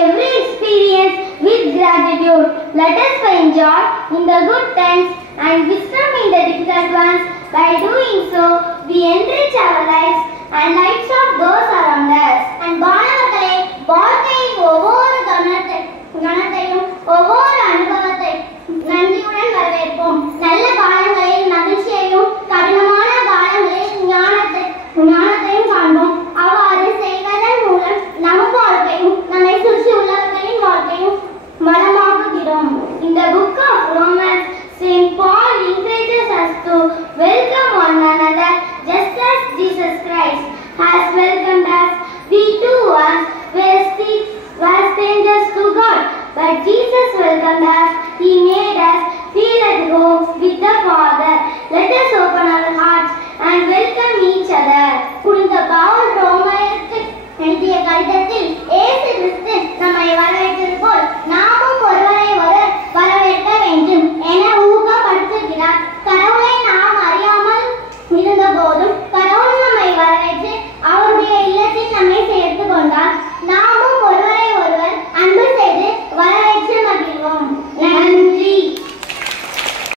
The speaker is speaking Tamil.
every experience with gratitude. Let us find joy in the good times and wisdom in the difficult ones. By doing so, we enrich our lives and lives of those around us. And மாணவர்களே, வாழ்க்கையின் ஒவ்வொரு கணத்தையும் ஒவ்வொரு அனுபவத்தை நன்றியுடன் வரவேற்போம். நல்ல காலங்களில் மகிழ்ச்சியையும் கடினமான காலங்களில் ஞானத்தையும் காண்போம். அவ்வாறு செய்வதன் மூலம் நம் வாழ்க்கையும் நம்மை சுற்றி உள்ளவர்களின் வாழ்க்கையும் வளமாக்குகிறோம். In the book of Romans, Saint Paul encourages us to welcome one another just as Jesus Christ has welcomed us. We too once were strangers to God, but Jesus welcomed us. He made us feel at home with the Father. Let us open our hearts and welcome each other. புனித பவுல் ரோமருக்கு எழுதிய கடிதத்தில் இயேசு கிறிஸ்து நம்மை வரவேற்றது போல் நாம்